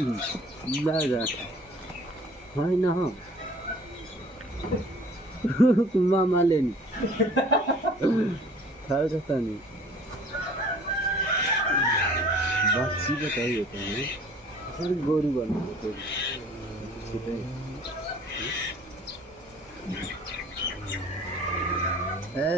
दादा होइन मामाले नि थाहा छ त नि बाछी पो त यो त नि कसरी गोरु भन्नु छिटै ए